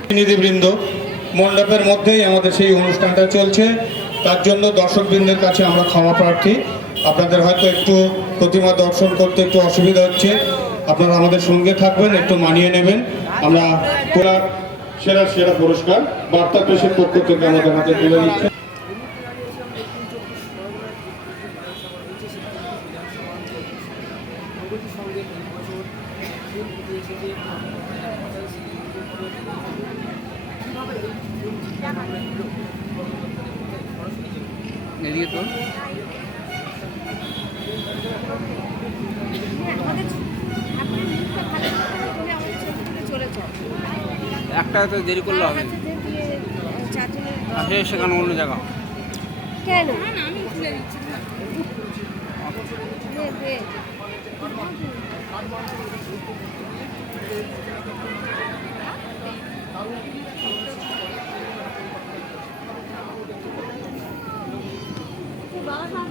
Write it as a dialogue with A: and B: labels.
A: প্রতিনিধিবৃন্দ, মণ্ডপের মধ্যেই আমাদের সেই অনুষ্ঠানটা চলছে। তার জন্য দর্শকবৃন্দের কাছে আমরা ক্ষমা প্রার্থী। আপনাদের হয়তো একটু প্রতিমা দর্শন করতে একটু অসুবিধা হচ্ছে। আপনারা আমাদের সঙ্গে থাকবেন, একটু মানিয়ে নেবেন। আমরা পুরা সেরা সেরা পুরস্কার। বার্তা পেশের পক্ষ থেকে আমাদের হাতে তুলে দিচ্ছে।
B: এদিকে তো একটা তো দেরি করলে হবে। সে সেখানে অন্য জায়গা।
C: কেন? আমি খুলে দিচ্ছি বাবা